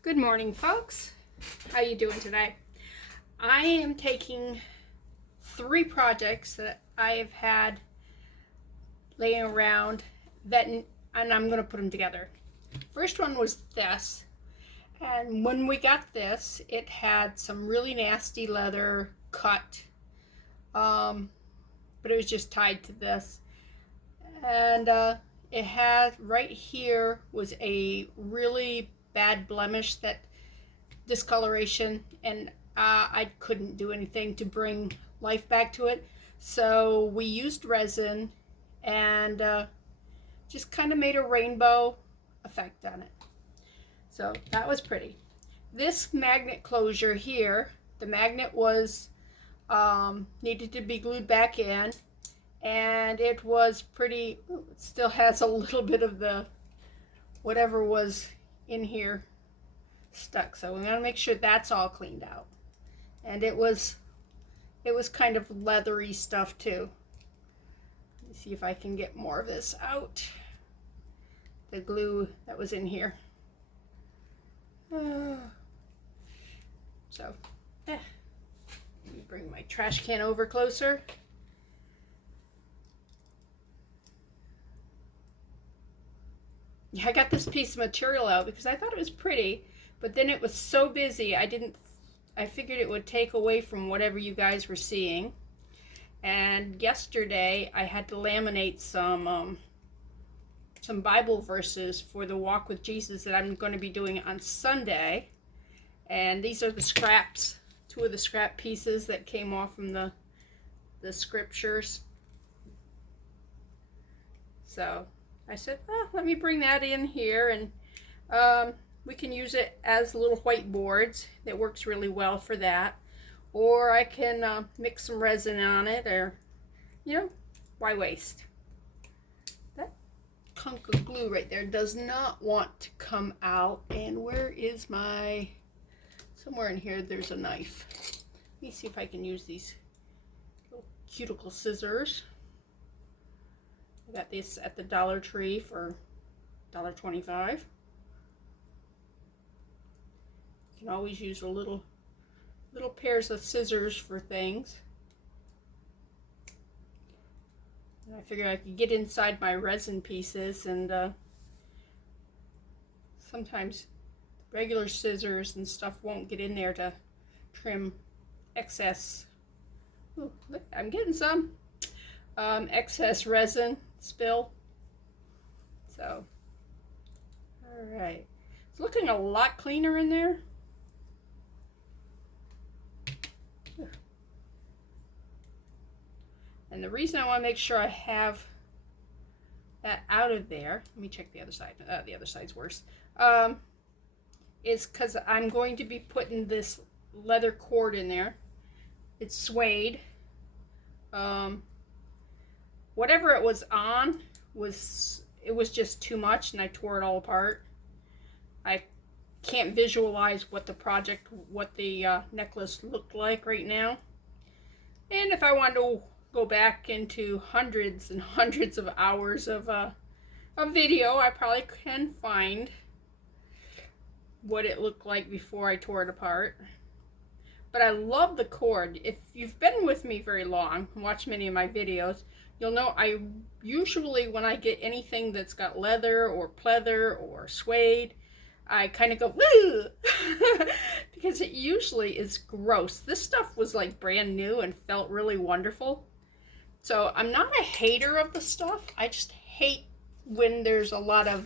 Good morning, folks. How you doing today? I am taking 3 projects that I have had laying around and I'm going to put them together. First one was this, and when we got this, it had some really nasty leather cut, but it was just tied to this, and it had right here was a really bad blemish, that discoloration, and I couldn't do anything to bring life back to it, so we used resin and just kind of made a rainbow effect on it. So that was pretty. This magnet closure here, the magnet was needed to be glued back in, and it was pretty, it still has a little bit of the whatever was in here stuck, so we want to make sure that's all cleaned out. And it was kind of leathery stuff too. Let me see if I can get more of this out, the glue that was in here. So let me bring my trash can over closer. Yeah, I got this piece of material out because I thought it was pretty, but then it was so busy I figured it would take away from whatever you guys were seeing. And yesterday I had to laminate some Bible verses for the walk with Jesus that I'm going to be doing on Sunday. And these are the scraps, 2 of the scrap pieces that came off from the scriptures. So I said, let me bring that in here, and we can use it as little whiteboards. It works really well for that. Or I can mix some resin on it, or, why waste? That hunk of glue right there does not want to come out. And where is somewhere in here there's a knife. Let me see if I can use these little cuticle scissors. I got this at the Dollar Tree for $1.25. You can always use a little pairs of scissors for things. And I figured I could get inside my resin pieces, and sometimes regular scissors and stuff won't get in there to trim excess. Ooh, look, I'm getting some excess resin spill. So, all right, it's looking a lot cleaner in there. And the reason I want to make sure I have that out of there, let me check the other side. The other side's worse. Is because I'm going to be putting this leather cord in there. It's suede. Whatever it was on was just too much, and I tore it all apart. I can't visualize what the necklace looked like right now. And if I wanted to go back into hundreds and hundreds of hours of video, I probably can find what it looked like before I tore it apart. But I love the cord. If you've been with me very long and watched many of my videos, you'll know I usually, when I get anything that's got leather or pleather or suede, I kind of go, woo! Because it usually is gross. This stuff was like brand new and felt really wonderful. So I'm not a hater of the stuff. I just hate when there's a lot of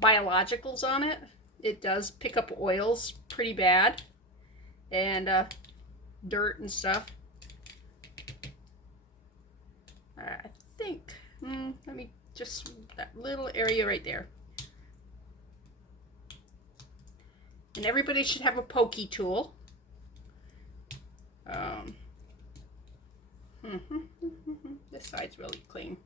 biologicals on it. It does pick up oils pretty bad, and dirt and stuff. I think, let me just, that little area right there. And everybody should have a pokey tool. This side's really clean.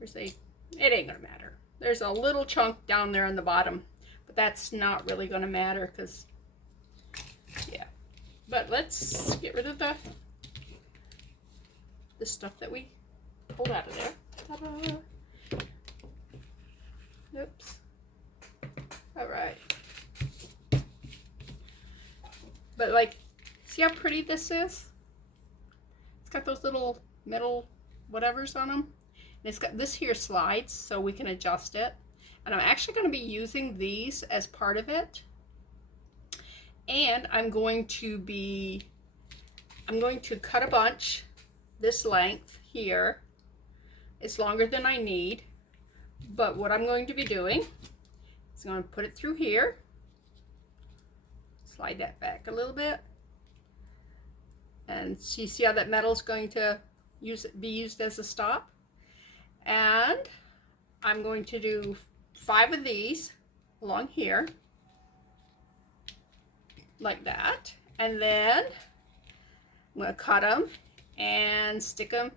It ain't gonna matter. There's a little chunk down there on the bottom, but that's not really gonna matter because, yeah. But let's get rid of the stuff that we pulled out of there. Ta-da! Oops. All right. But like, see how pretty this is? It's got those little metal whatevers on them. And it's got this here slides so we can adjust it. And I'm actually going to be using these as part of it. And I'm going to cut a bunch this length here. It's longer than I need. But what I'm going to be doing is I'm going to put it through here. Slide that back a little bit. And see how that metal is going to be used as a stop. And I'm going to do 5 of these along here, like that. And then I'm going to cut them and stick them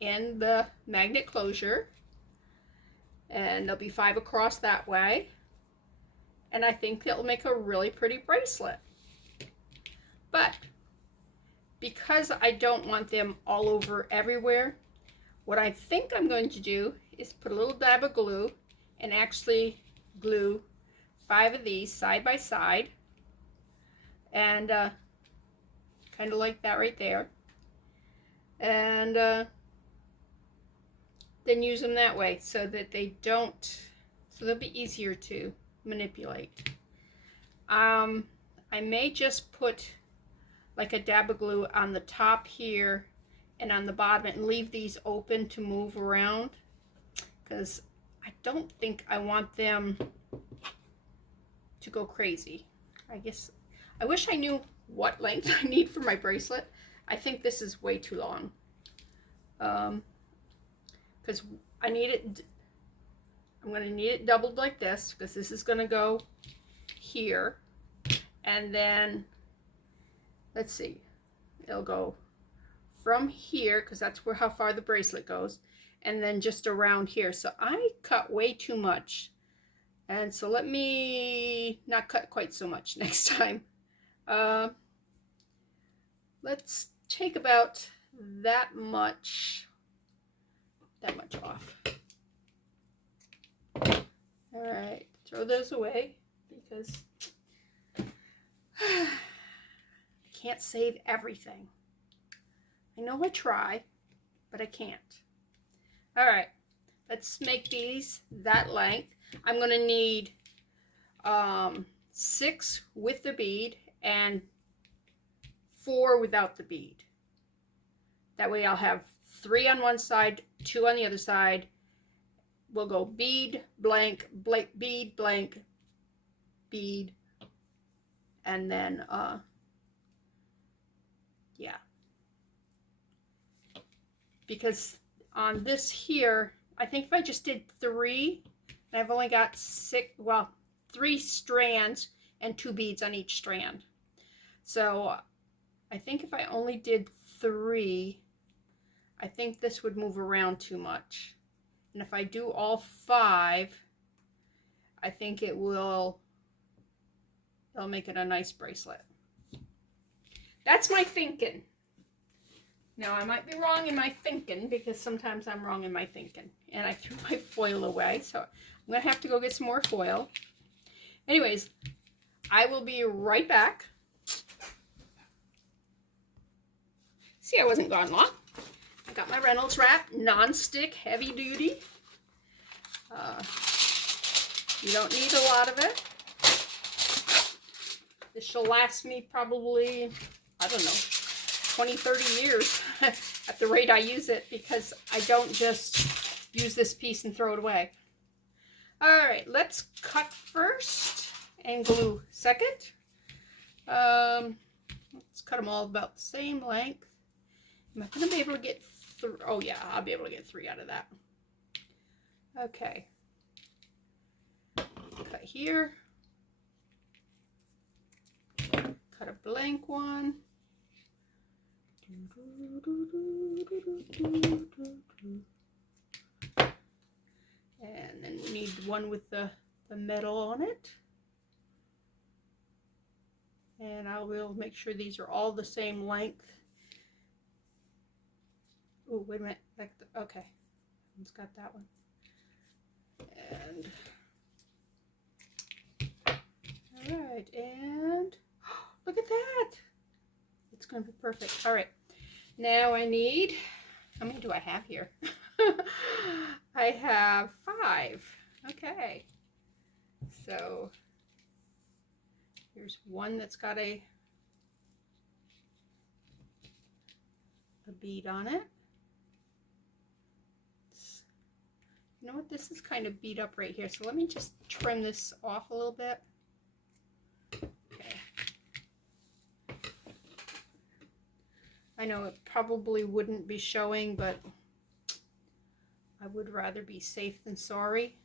in the magnet closure. And there'll be 5 across that way. And I think it'll make a really pretty bracelet. But because I don't want them all over everywhere, what I think I'm going to do is put a little dab of glue and actually glue 5 of these side by side, and kind of like that right there, and then use them that way so that they'll be easier to manipulate. I may just put like a dab of glue on the top here and on the bottom and leave these open to move around, because I don't think I want them to go crazy. I wish I knew what length I need for my bracelet. I think this is way too long, because I'm going to need it doubled like this, because this is going to go here, and then let's see, it'll go from here, because that's how far the bracelet goes, and then just around here. So I cut way too much, and so let me not cut quite so much next time. Let's take about that much off. All right, throw those away, because I can't save everything. I know I try, but I can't. All right, let's make these that length. I'm going to need 6 with the bead and 4 without the bead. That way I'll have 3 on one side, 2 on the other side. We'll go bead, blank, blank, bead, blank, bead, and then yeah. Because on this here, I think if I just did 3, and I've only got 3 strands and 2 beads on each strand. So I think if I only did 3, I think this would move around too much. And if I do all 5, I think it'll make it a nice bracelet. That's my thinking. Now, I might be wrong in my thinking, because sometimes I'm wrong in my thinking. And I threw my foil away, so I'm going to have to go get some more foil. Anyways, I will be right back. See, I wasn't gone long. I got my Reynolds wrap, non-stick, heavy duty. You don't need a lot of it. This shall last me probably, I don't know, 20, 30 years at the rate I use it, because I don't just use this piece and throw it away. All right, let's cut first and glue second. Let's cut them all about the same length. Am I going to be able to get 3? Oh yeah, I'll be able to get 3 out of that. Okay. Cut here. Cut a blank one. And then we need one with the metal on it. And I will make sure these are all the same length. Oh, wait a minute. Okay. It's got that one. And all right, and look at that. going to be perfect. All right. Now I need, how many do I have here? I have 5. Okay. So here's one that's got a bead on it. You know what, this is kind of beat up right here, so let me just trim this off a little bit. Okay. I know it probably wouldn't be showing, but I would rather be safe than sorry.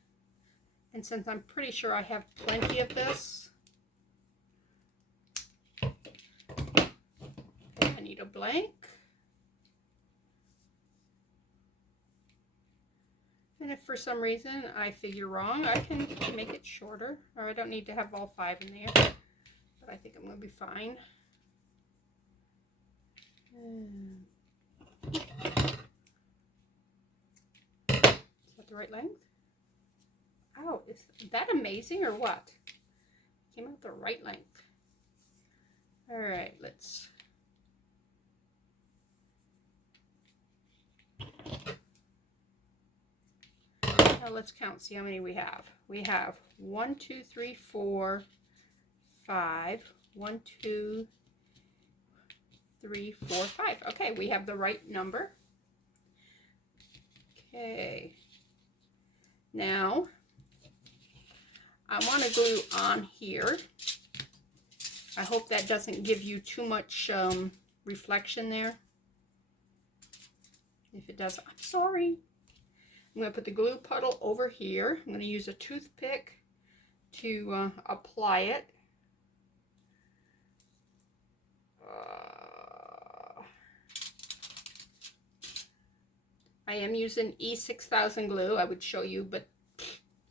And since I'm pretty sure I have plenty of this, I need a blank. And if for some reason I figure wrong, I can make it shorter, or I don't need to have all 5 in there, but I think I'm going to be fine. Is that the right length? Oh, is that amazing or what? Came out the right length. All right, let's... Now let's count, see how many we have. We have 1, 2, 3, 4, 5. 1, 2, 3, 4, 5. Okay, we have the right number. Okay. Now, I want to glue on here. I hope that doesn't give you too much reflection there. If it does, I'm sorry. I'm going to put the glue puddle over here. I'm going to use a toothpick to apply it. I am using E6000 glue. I would show you, but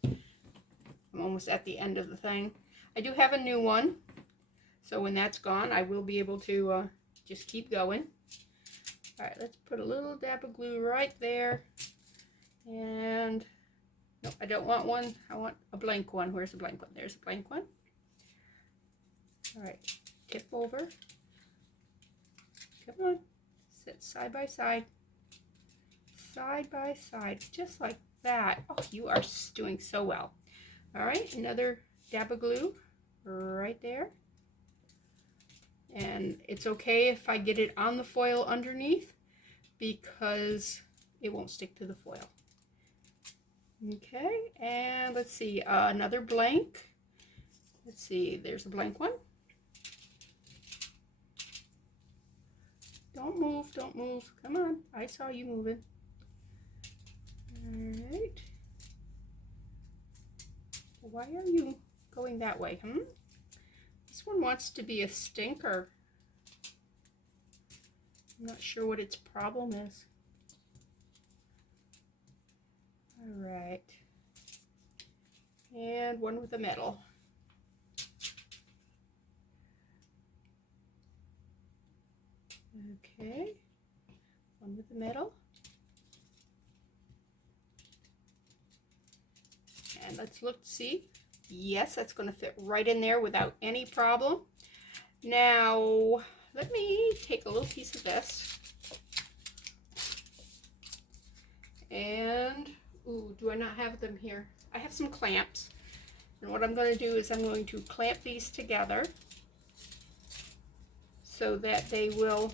I'm almost at the end of the thing. I do have a new one, so when that's gone, I will be able to just keep going. All right, let's put a little dab of glue right there. And no, I don't want one. I want a blank one. Where's the blank one? There's a blank one. All right, tip over. Come on, sit side by side. Side by side, just like that. Oh, you are doing so well. All right, another dab of glue right there. And it's okay if I get it on the foil underneath, because it won't stick to the foil. Okay, and let's see, another blank. Let's see, there's a blank one. Don't move, don't move. Come on, I saw you moving. All right. Why are you going that way, This one wants to be a stinker. I'm not sure what its problem is. All right. And one with a metal. Okay. One with the metal. And let's look to see. Yes, that's going to fit right in there without any problem. Now, let me take a little piece of this. And, ooh, do I not have them here? I have some clamps. And what I'm going to do is I'm going to clamp these together so that they will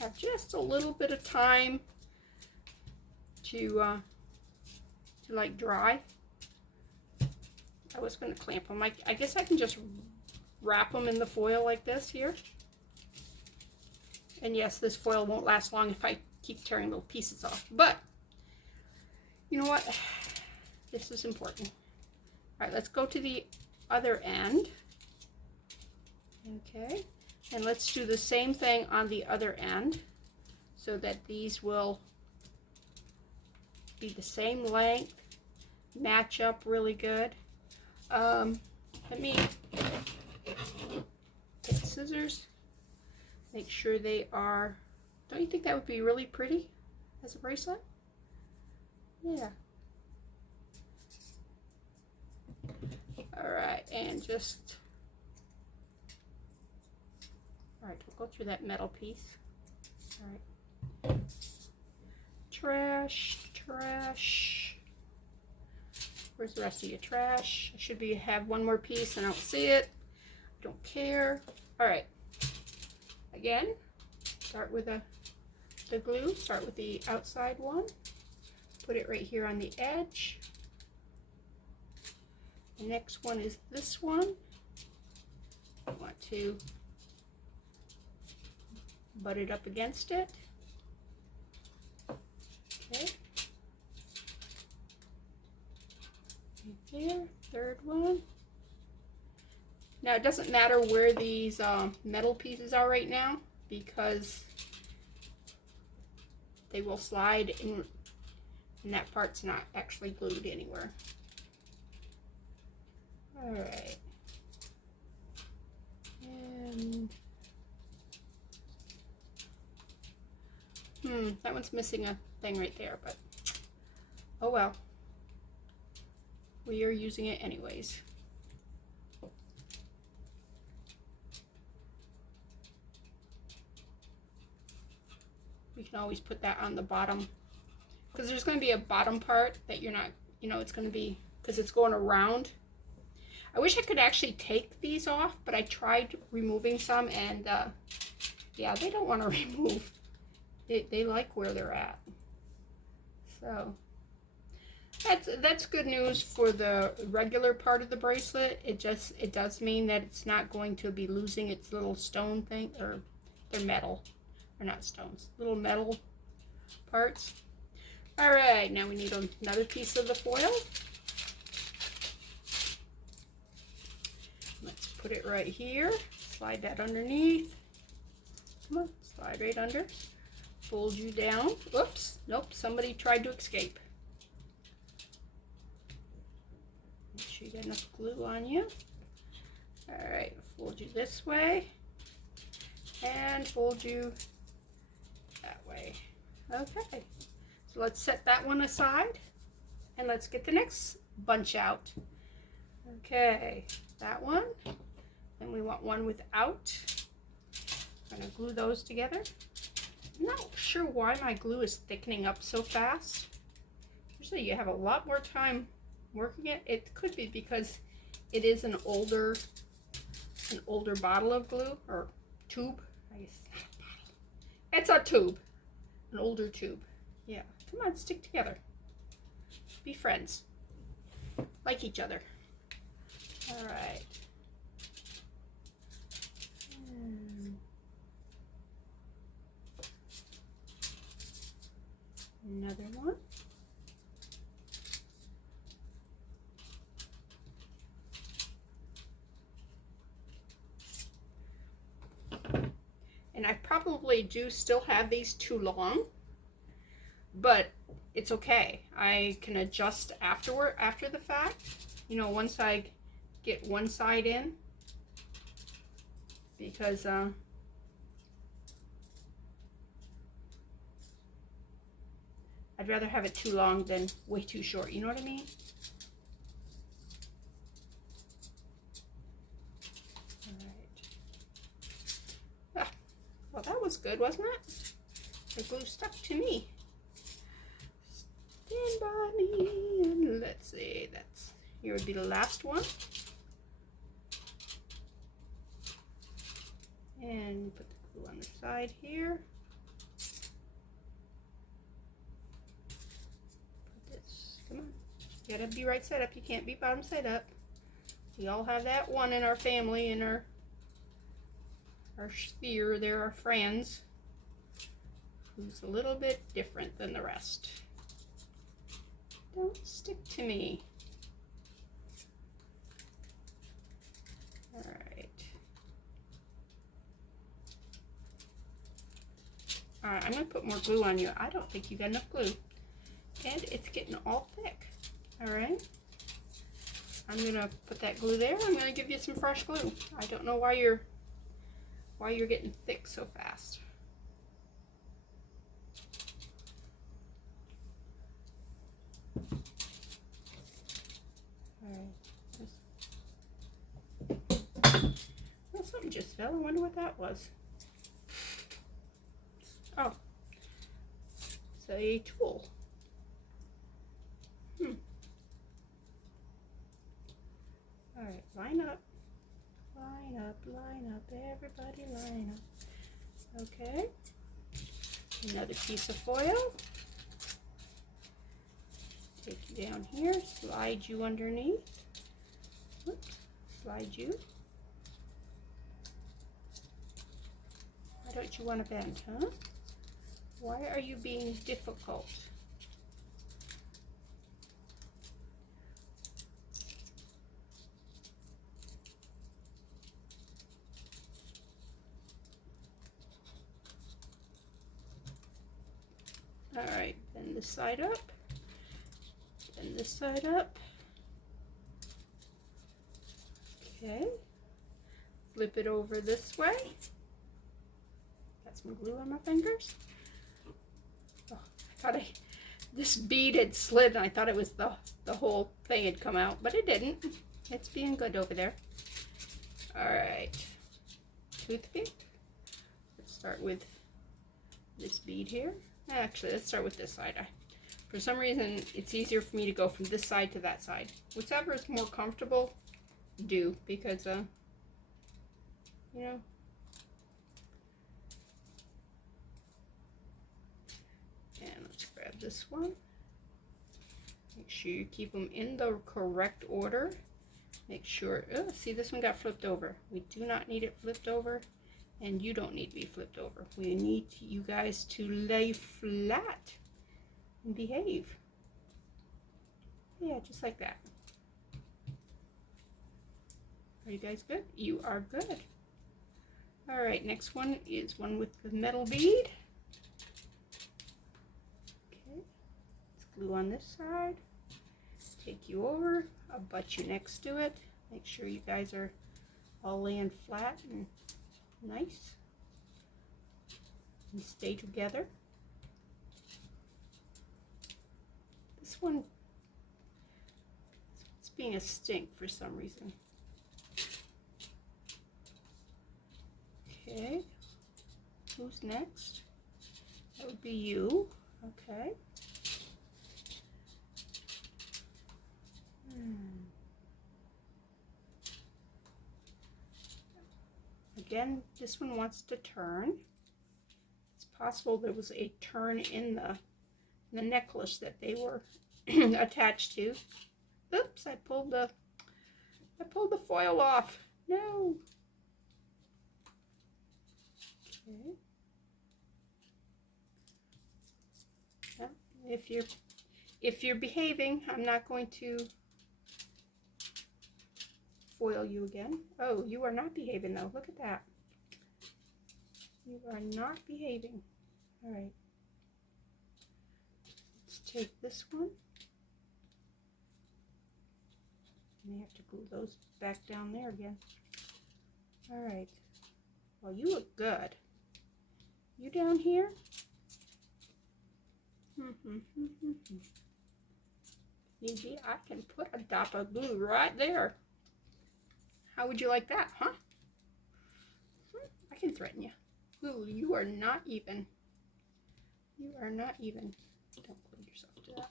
have just a little bit of time to like dry. I was going to clamp them. I guess I can just wrap them in the foil like this here. And yes, this foil won't last long if I keep tearing little pieces off. But you know what? This is important. All right, let's go to the other end. Okay, and let's do the same thing on the other end so that these will be the same length, match up really good. Let me get scissors, make sure they are, don't you think that would be really pretty as a bracelet? Yeah. All right, and just Don't go through that metal piece. All right. Trash, trash. Where's the rest of your trash? I should have one more piece and I don't see it. I don't care. All right. Again, start with the glue. Start with the outside one. Put it right here on the edge. The next one is this one. I want to butt it up against it. Okay. Right there, third one. Now it doesn't matter where these metal pieces are right now because they will slide in, and that part's not actually glued anywhere. All right. And that one's missing a thing right there, but oh well. We are using it anyways. We can always put that on the bottom because there's going to be a bottom part that you're not, you know, it's going to be, because it's going around. I wish I could actually take these off, but I tried removing some and yeah, they don't want to remove. They like where they're at. So that's good news for the regular part of the bracelet. It does mean that it's not going to be losing its little stone thing, or they're metal, or not stones, little metal parts. All right, now we need another piece of the foil. Let's put it right here. Slide that underneath. Come on, slide right under. Fold you down. Whoops, nope, somebody tried to escape. Make sure you got enough glue on you. All right, fold you this way and fold you that way. Okay, so let's set that one aside and let's get the next bunch out. Okay, that one, and we want one without. I'm gonna glue those together. I'm not sure why my glue is thickening up so fast. Usually you have a lot more time working it. It could be because it is an older bottle of glue, or tube. I guess it's not a bottle. It's a tube. An older tube. Yeah. Come on, stick together. Be friends. Like each other. All right. Another one. And I probably do still have these too long, but it's okay. I can adjust after the fact. You know, once I get one side in, because I'd rather have it too long than way too short. You know what I mean? Well, that was good, wasn't it? The glue stuck to me. Stand by me, and let's see, here would be the last one. And put the glue on the side here. Put this, come on. You gotta be right side up, you can't be bottom side up. We all have that one in our family, in our sphere. There are friends who's a little bit different than the rest. Don't stick to me. All right. All right, I'm gonna put more glue on you. I don't think you got enough glue, and it's getting all thick. All right. I'm gonna put that glue there. I'm gonna give you some fresh glue. I don't know why you're getting thick so fast. All right. Well, something just fell. I wonder what that was. a tool. All right, line up, line up, line up, everybody line up. Okay, another piece of foil. Take you down here, slide you underneath. Oops, slide you. Why don't you want to bend, huh? Why are you being difficult? All right, bend this side up, bend this side up. Okay, flip it over this way. Got some glue on my fingers. Oh, I thought this bead had slid and I thought it was the whole thing had come out, but it didn't. It's being good over there. All right, toothpick. Let's start with this bead here. Actually, let's start with this side. For some reason, it's easier for me to go from this side to that side. Whichever is more comfortable, do, because, you know. And let's grab this one. Make sure you keep them in the correct order. Make sure, oh, see, this one got flipped over. We do not need it flipped over. And you don't need to be flipped over. We need you guys to lay flat and behave. Yeah, just like that. Are you guys good? You are good. All right, next one is one with the metal bead. Okay, let's glue on this side. Take you over. I'll butt you next to it. Make sure you guys are all laying flat and nice and stay together. This one, it's being a stink for some reason. Okay, who's next? That would be you. Okay. Again, this one wants to turn. It's possible there was a turn in the necklace that they were attached to. Oops, I pulled the foil off. No. Okay. Well, if you're behaving, I'm not going to foil you again. Oh, you are not behaving though. Look at that. You are not behaving. All right. Let's take this one. And you have to glue those back down there again. All right. Well, you look good. You down here? Need be, I can put a dot of glue right there. How would you like that, huh? I can threaten you. Ooh, you are not even. You are not even. Don't glue yourself to that.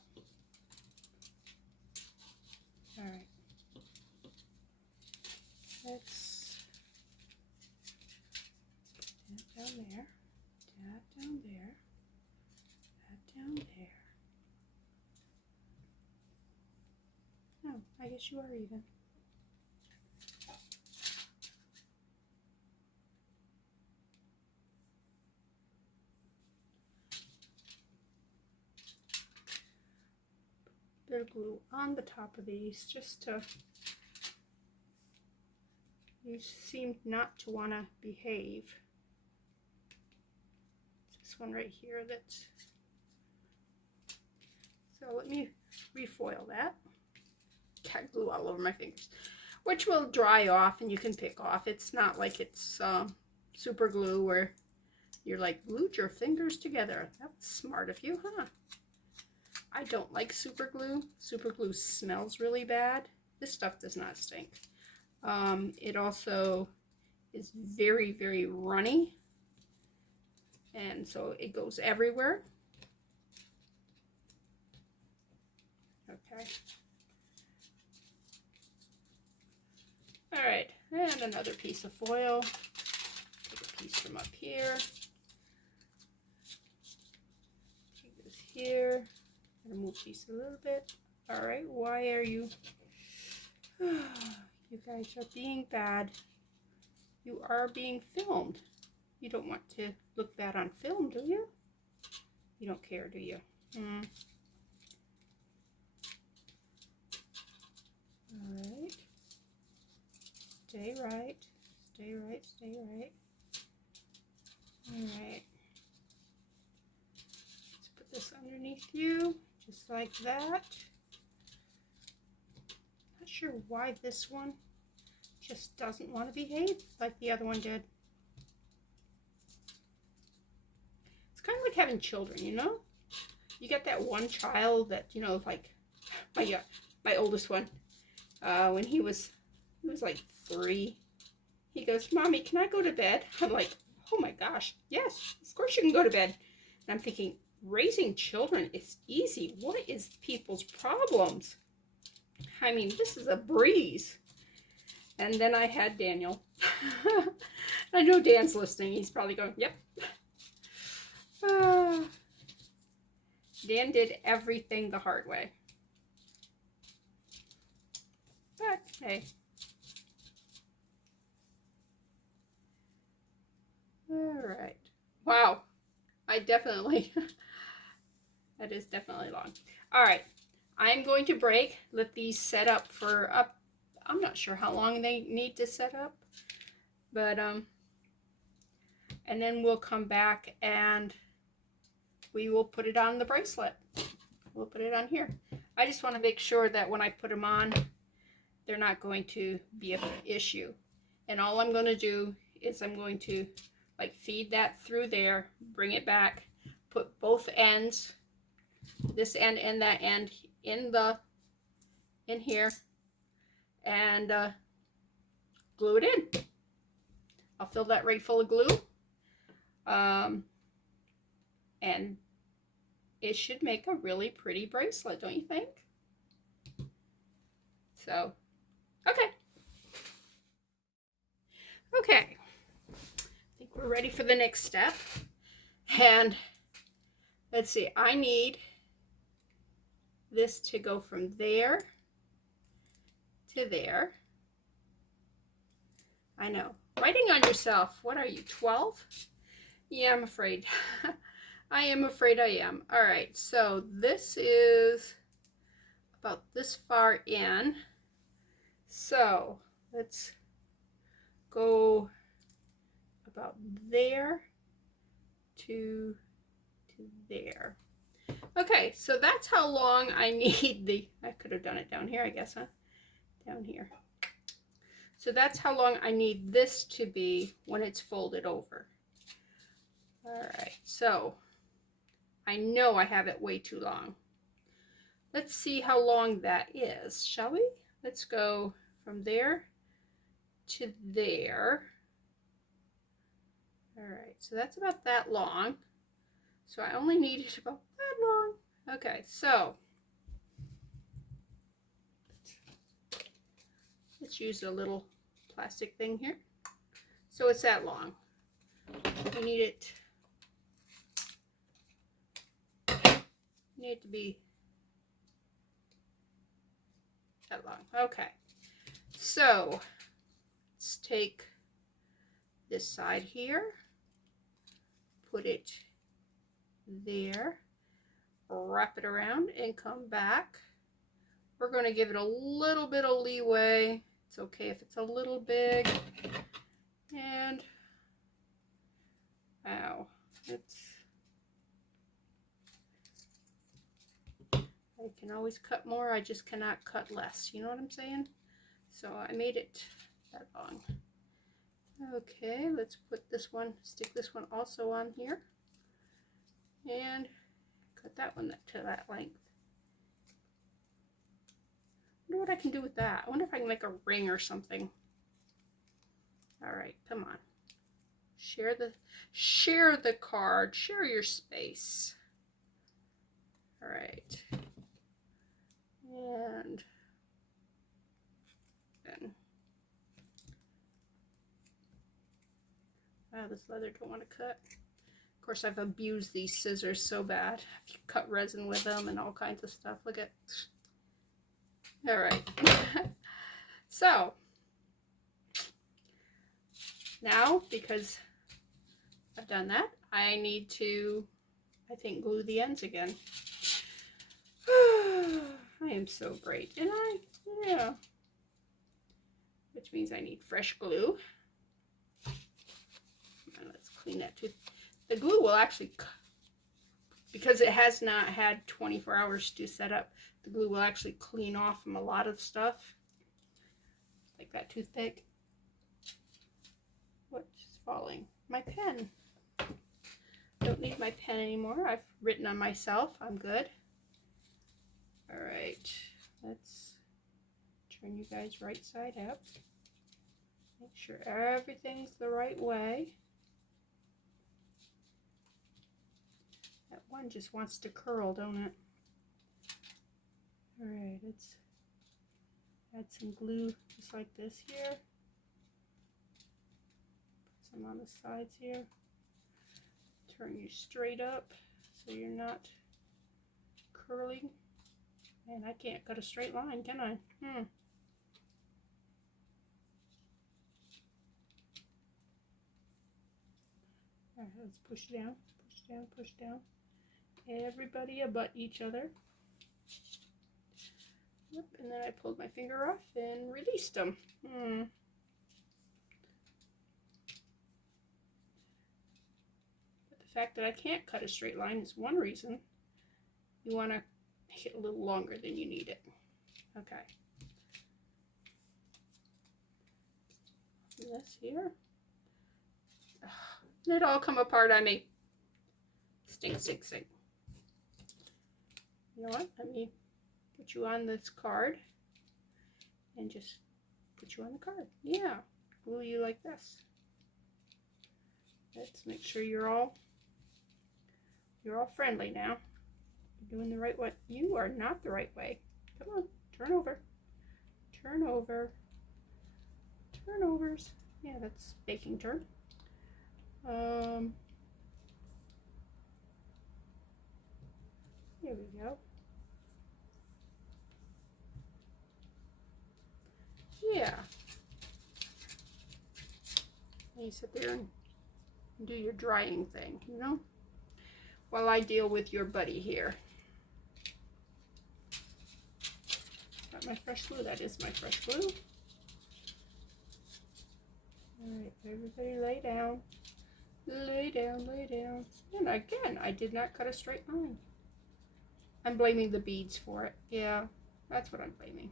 All right. Let's put that down there. That down there. That down there. Oh, I guess you are even. Bit of glue on the top of these just to, you seem not to want to behave. It's this one right here that's, so let me refoil that. Got glue all over my fingers, which will dry off and you can pick off. It's not like it's super glue where you're like glued your fingers together. That's smart of you, huh? I don't like super glue. Super glue smells really bad. This stuff does not stink. It also is very, very runny. And so it goes everywhere. Okay. All right, and another piece of foil. Take a piece from up here. Take this here. I'm gonna move these a little bit. All right, why are you? You guys are being bad. You are being filmed. You don't want to look bad on film, do you? You don't care, do you? All right. Stay right. Stay right. Stay right. All right. Let's put this underneath you, just like that. Not sure why this one just doesn't want to behave like the other one did. It's kind of like having children, you know? You get that one child that, you know, like my oldest one, when he was like 3, he goes, "Mommy, can I go to bed?" I'm like, oh my gosh, yes, of course you can go to bed. And I'm thinking, raising children is easy. What is people's problems? I mean, this is a breeze. And then I had Daniel. I know Dan's listening. He's probably going, yep. Dan did everything the hard way. But, hey. All right. Wow. I definitely, that is definitely long. All right. I'm going to break. Let these set up for up. I'm not sure how long they need to set up. But, and then we'll come back and we will put it on the bracelet. We'll put it on here. I just want to make sure that when I put them on, they're not going to be an issue. And all I'm going to do is I'm going to like feed that through there, bring it back, put both ends, this end and that end in here, and glue it in. I'll fill that right full of glue. And it should make a really pretty bracelet, don't you think? So, okay. Okay. I think we're ready for the next step. And let's see, I need this to go from there to there. I know. Writing on yourself. What are you, 12? Yeah, I'm afraid. I am afraid I am. All right, so this is about this far in. So let's go about there to there. Okay, so that's how long I need the, I could have done it down here, I guess, huh? Down here. So that's how long I need this to be when it's folded over. All right, so I know I have it way too long. Let's see how long that is, shall we? Let's go from there to there. All right, so that's about that long. So I only needed about that long. Okay, so let's use a little plastic thing here. So it's that long. We need it to be that long. Okay, so let's take this side here, put it there, wrap it around and come back. We're going to give it a little bit of leeway. It's okay if it's a little big. And ow, I can always cut more, I just cannot cut less, you know what I'm saying? So I made it that long. Okay, let's put this one, stick this one also on here, and cut that one to that length. I wonder what I can do with that. I wonder if I can make a ring or something. All right, come on. Share the card, share your space. All right. And then, wow, this leather don't want to cut. Of course, I've abused these scissors so bad. I've cut resin with them and all kinds of stuff. Look at, all right. So now, because I've done that, I need to, I think, glue the ends again. I am so great, and yeah. Which means I need fresh glue. And let's clean that too. The glue will actually, because it has not had 24 hours to set up, the glue will actually clean off from a lot of stuff. Like that toothpick. What's falling? My pen. Don't need my pen anymore. I've written on myself. I'm good. All right. Let's turn you guys right side up. Make sure everything's the right way. That one just wants to curl, don't it? All right, let's add some glue just like this here. Put some on the sides here. Turn you straight up so you're not curling. And I can't cut a straight line, can I? All right, let's push down, push down, push down. Everybody abut each other. Yep, and then I pulled my finger off and released them. But the fact that I can't cut a straight line is one reason. You want to make it a little longer than you need it. Okay. This here. It all come apart on me. Stink, stink, stink. You know what? Let me put you on this card and just put you on the card. Yeah, glue you like this. Let's make sure you're all friendly now. You're doing the right way. You are not the right way. Come on, turn over. Turn over. Turnovers. Yeah, that's baking turn. Here we go. Yeah. And you sit there and do your drying thing, you know, while I deal with your buddy here. Got my fresh glue. That is my fresh glue. All right, everybody lay down. Lay down, lay down. And again, I did not cut a straight line. I'm blaming the beads for it. Yeah, that's what I'm blaming.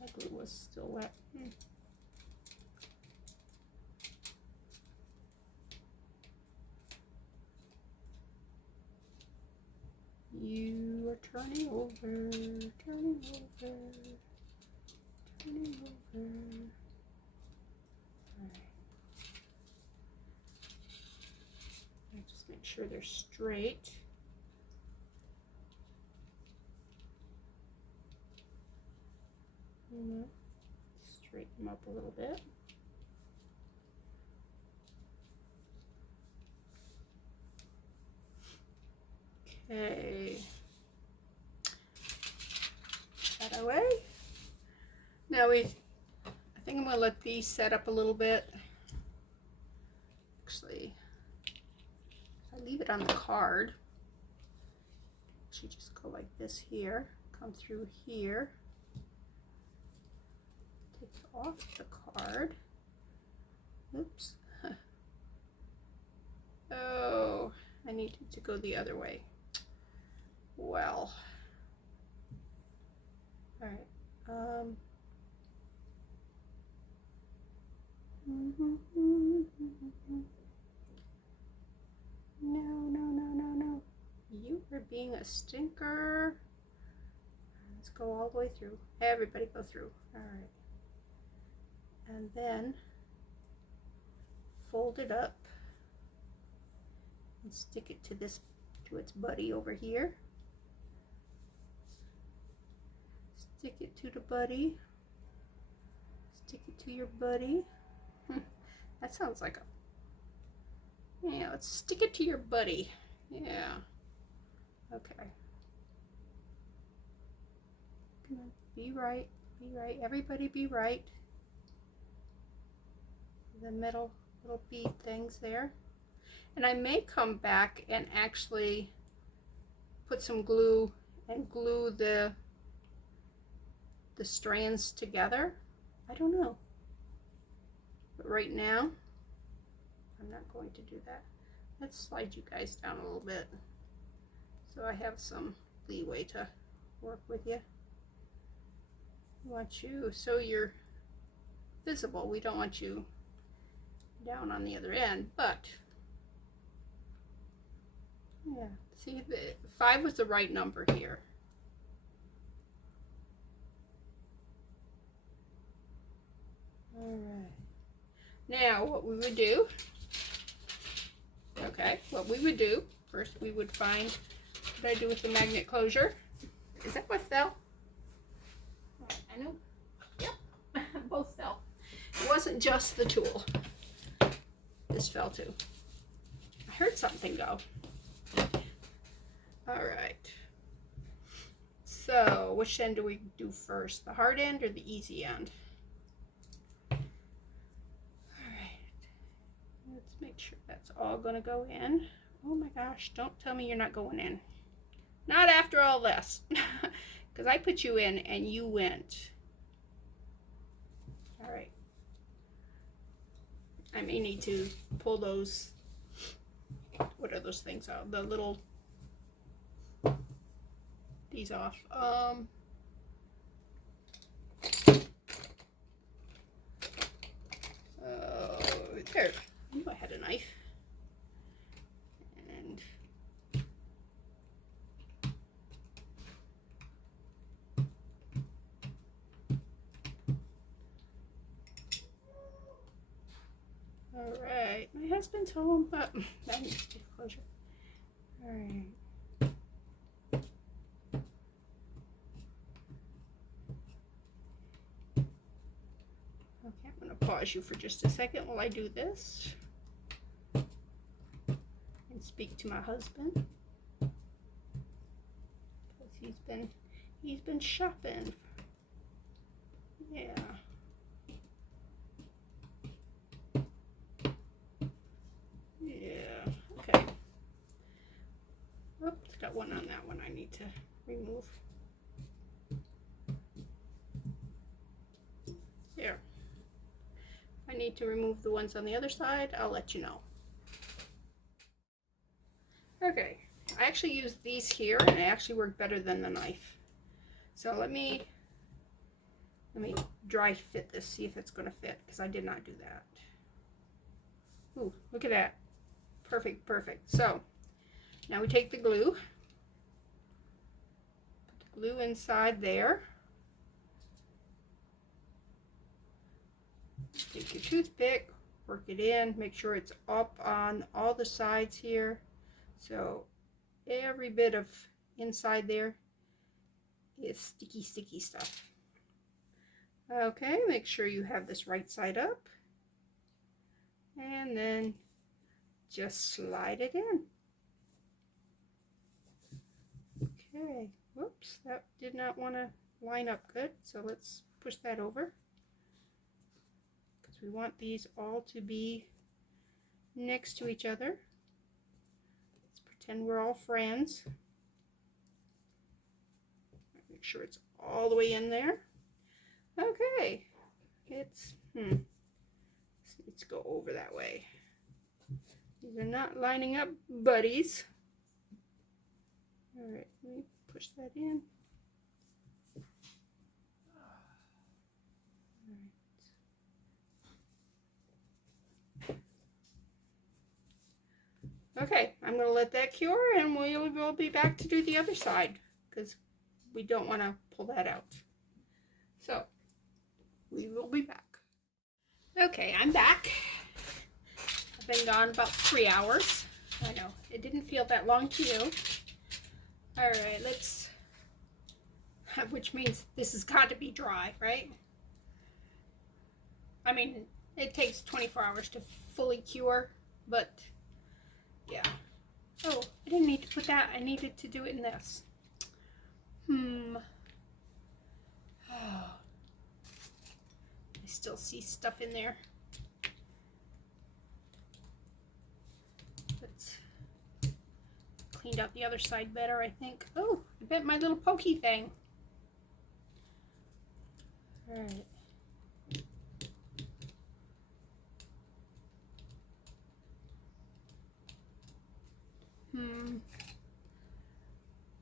That glue was still wet. You are turning over, turning over, turning over. All right. Just make sure they're straight. Straighten them up a little bit. Okay. That away. Now I think I'm going to let these set up a little bit. Actually, if I leave it on the card, actually just go like this here, come through here, take it off the card. Oops. Oh, I need it to go the other way. Well, all right. No. You are being a stinker. Let's go all the way through. Everybody go through. All right. And then fold it up and stick it to this to its buddy over here. Stick it to the buddy. Stick it to your buddy. That sounds like a... Yeah, let's stick it to your buddy. Yeah. Okay. Be right. Be right. Everybody be right. The middle little bead things there. And I may come back and actually put some glue and glue the strands together. I don't know. But right now, I'm not going to do that. Let's slide you guys down a little bit so I have some leeway to work with you. We want you so you're visible. We don't want you down on the other end, but yeah, see, the 5 was the right number here. All right. Now what we would do, first we would find, what did I do with the magnet closure? Is that what fell? I know. Yep, both fell. It wasn't just the tool. This fell too. I heard something go. All right. So which end do we do first? The hard end or the easy end? Let's make sure that's all gonna go in. Oh my gosh, don't tell me you're not going in. Not after all this. Because I put you in and you went. All right. I may need to pull those, what are those things out? The little, these off. There. I knew I had a knife. And all right, my husband's home, but that needs to be closure. All right. Okay, I'm going to pause you for just a second while I do this. Speak to my husband because he's been shopping. Yeah. Yeah. Okay. Oops, got one on that one I need to remove. There. If I need to remove the ones on the other side, I'll let you know. Okay, I actually used these here and it actually worked better than the knife. So let me dry fit this, see if it's going to fit, because I did not do that. Ooh, look at that. Perfect, perfect. So now we take the glue, put the glue inside there. Take your toothpick, work it in, make sure it's up on all the sides here. So every bit of inside there is sticky stuff. Okay, make sure you have this right side up. And then just slide it in. Okay, whoops, that did not want to line up good. So let's push that over. Because we want these all to be next to each other. And we're all friends. Make sure it's all the way in there. Okay, it's let's go over that way. These are not lining up, buddies. All right, let me push that in. Okay, I'm going to let that cure and we'll be back to do the other side because we don't want to pull that out. So, we will be back. Okay, I'm back. I've been gone about 3 hours. I know, it didn't feel that long to you. All right, let's, which means this has got to be dry, right? I mean, it takes 24 hours to fully cure, but yeah. Oh, I didn't need to put that. I needed to do it in this. Oh. I still see stuff in there. Let's clean up the other side better, I think. Oh, I bent my little pokey thing. All right.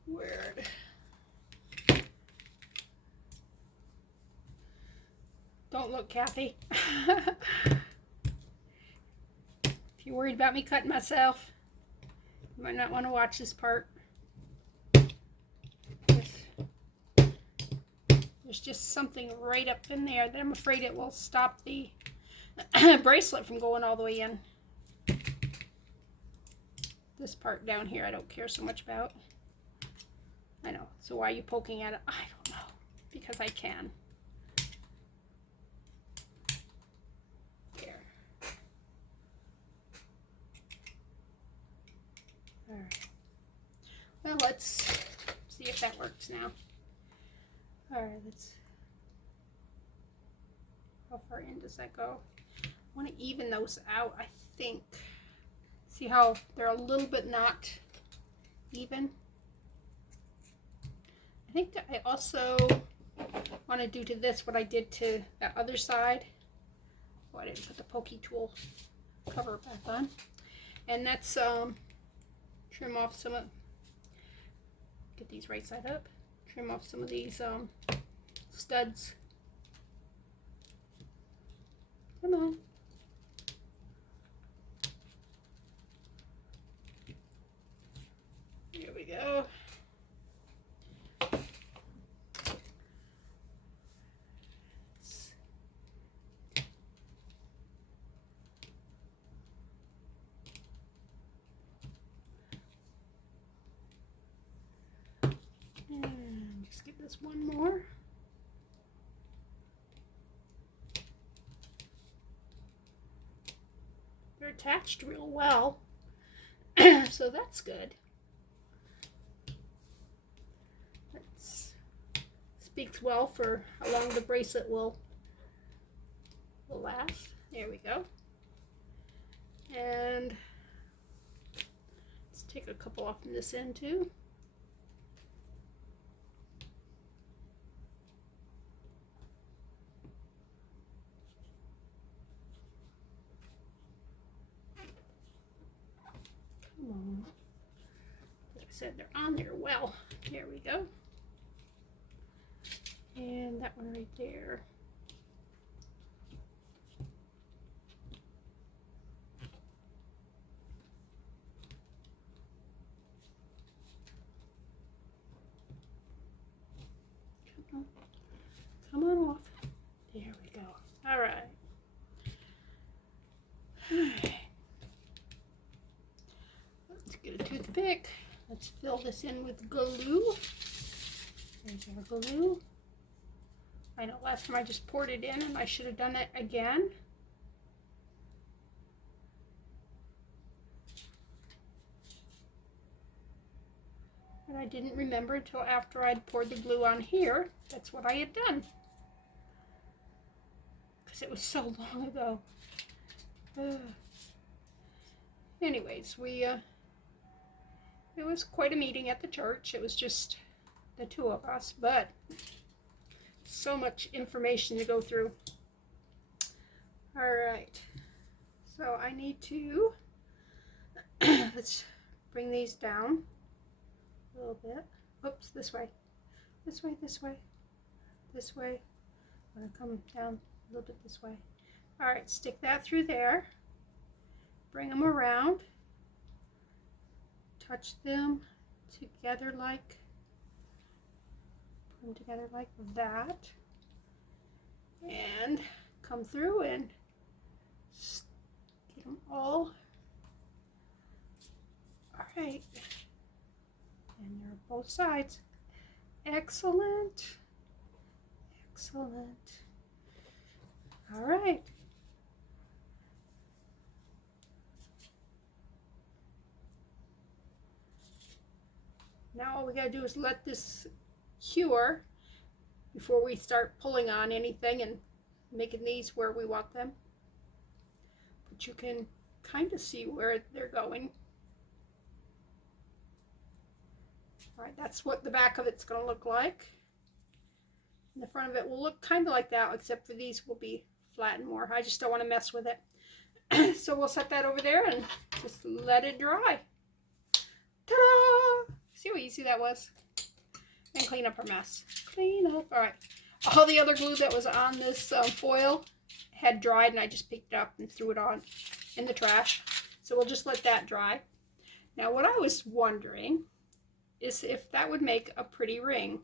Weird. Don't look, Kathy. If you're worried about me cutting myself, you might not want to watch this part. There's just something right up in there that I'm afraid it will stop the bracelet from going all the way in. This part down here I don't care so much about. I know. So why are you poking at it? I don't know. Because I can. There. All right. Well, let's see if that works now. All right, let's. How far in does that go? I want to even those out, I think. See how they're a little bit not even? I think I also want to do to this what I did to that other side. Oh, I didn't put the pokey tool cover back on. And that's trim off some of, get these right side up, trim off some of these studs. Come on. Here we go. And just get this one more. They're attached real well, so that's good. That speaks well for how long the bracelet will last. There we go. And let's take a couple off from this end too. Come on. Like I said, they're on there well. There we go. And that one right there. Come on off. There we go. All right. Let's get a toothpick. Let's fill this in with glue. There's our glue. I know last time I just poured it in and I should have done it again. But I didn't remember until after I'd poured the glue on here. That's what I had done. Because it was so long ago. Anyways, it was quite a meeting at the church. It was just the two of us, but so much information to go through. All right, so I need to, let's bring these down a little bit. Oops, this way, this way, this way, this way. I'm gonna come down a little bit this way. All right, stick that through there. Bring them around. Touch them together like, put them together like that. And come through and get them all right. And they're both sides. Excellent. Excellent. All right. Now all we gotta do is let this cure before we start pulling on anything and making these where we want them. But you can kind of see where they're going. All right, that's what the back of it's going to look like. And the front of it will look kind of like that, except for these will be flattened more. I just don't want to mess with it. So we'll set that over there and just let it dry. Ta-da! See how easy that was? And clean up our mess. Clean up. All right. All the other glue that was on this foil had dried, and I just picked it up and threw it on in the trash. So we'll just let that dry. Now what I was wondering is if that would make a pretty ring.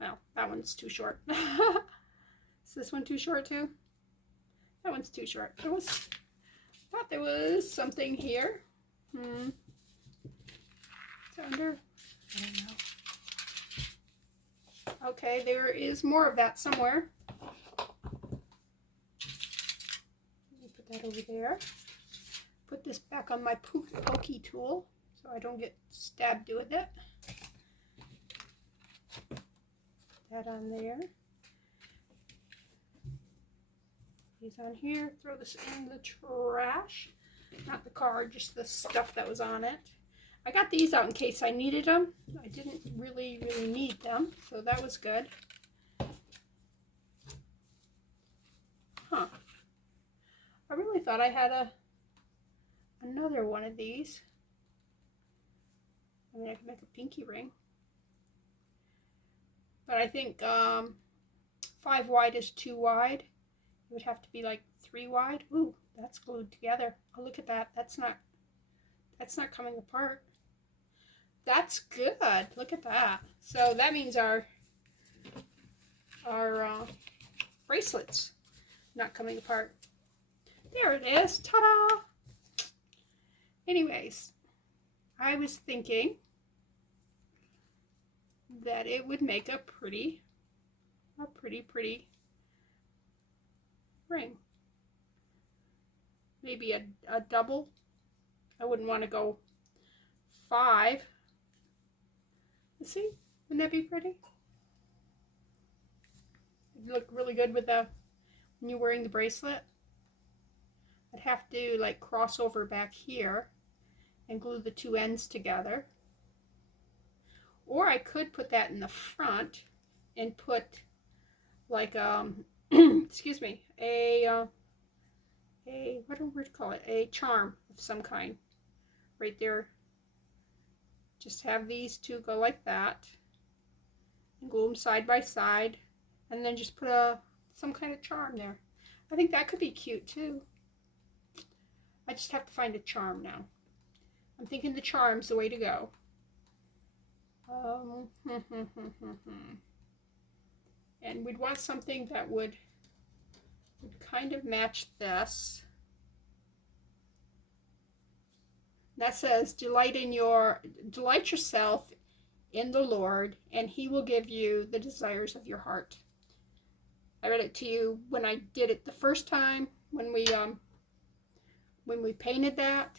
Well, that one's too short. Is this one too short too? That one's too short. I thought there was something here. Is it under? I don't know. Okay, there is more of that somewhere. Let me put that over there. Put this back on my pokey tool so I don't get stabbed with it. That on there. These on here. Throw this in the trash. Not the card, just the stuff that was on it. I got these out in case I needed them. I didn't really need them, so that was good. Huh. I really thought I had another one of these. I mean, I could make a pinky ring. But I think 5 wide is too wide. It would have to be like 3 wide. Ooh, that's glued together. Oh, look at that. That's not coming apart. That's good. Look at that. So that means our bracelet's not coming apart. There it is. Ta-da! Anyways, I was thinking that it would make a pretty ring. Maybe a double. I wouldn't want to go 5. Let's see, wouldn't that be pretty? It'd look really good with when you're wearing the bracelet. I'd have to like cross over back here and glue the 2 ends together. Or I could put that in the front and put like excuse me, what do we call it? A charm of some kind right there. Just have these 2 go like that and glue them side by side, and then just put some kind of charm there. I think that could be cute too. I just have to find a charm now. I'm thinking the charm's the way to go. And we'd want something that would kind of match this. That says, delight yourself in the Lord, and he will give you the desires of your heart. I read it to you when I did it the first time, when we painted that,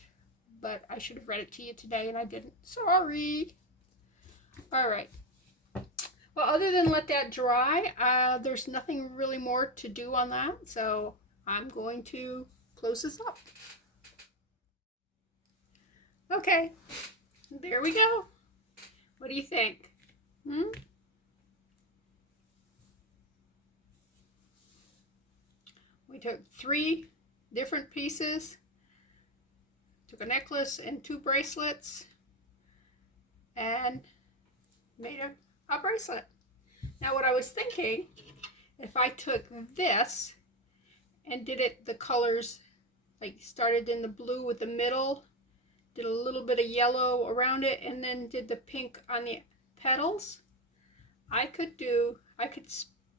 but I should have read it to you today and I didn't. Sorry. All right. Well, other than let that dry, there's nothing really more to do on that, so I'm going to close this up. Okay, there we go. What do you think? We took 3 different pieces, took a necklace and 2 bracelets, and made a bracelet. Now what I was thinking, if I took this and did it the colors, like started in the blue with the middle, did a little bit of yellow around it, and then did the pink on the petals, I could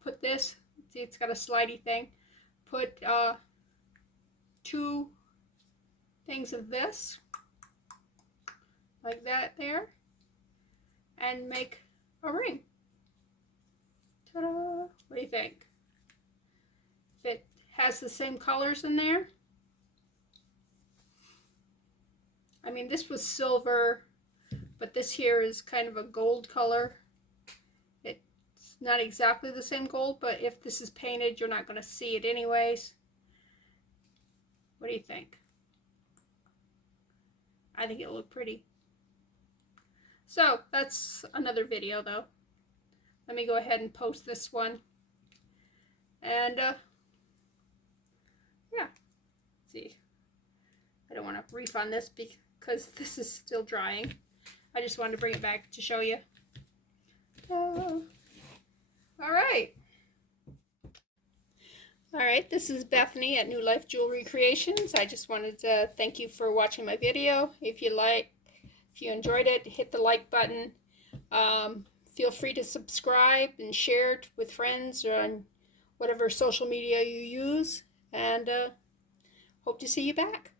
put this, see it's got a slidey thing, put 2 things of this like that there, and make a ring. Ta-da! What do you think? If it has the same colors in there. I mean, this was silver, but this here is kind of a gold color. It's not exactly the same gold, but if this is painted, you're not going to see it anyways. What do you think? I think it'll look pretty. So that's another video though. Let me go ahead and post this one. And yeah, let's see. I don't want to refund this because this is still drying. I just wanted to bring it back to show you. All right. All right, this is Bethany at New Life Jewelry Creations. I just wanted to thank you for watching my video. If you enjoyed it, hit the like button. Feel free to subscribe and share it with friends or on whatever social media you use. And hope to see you back.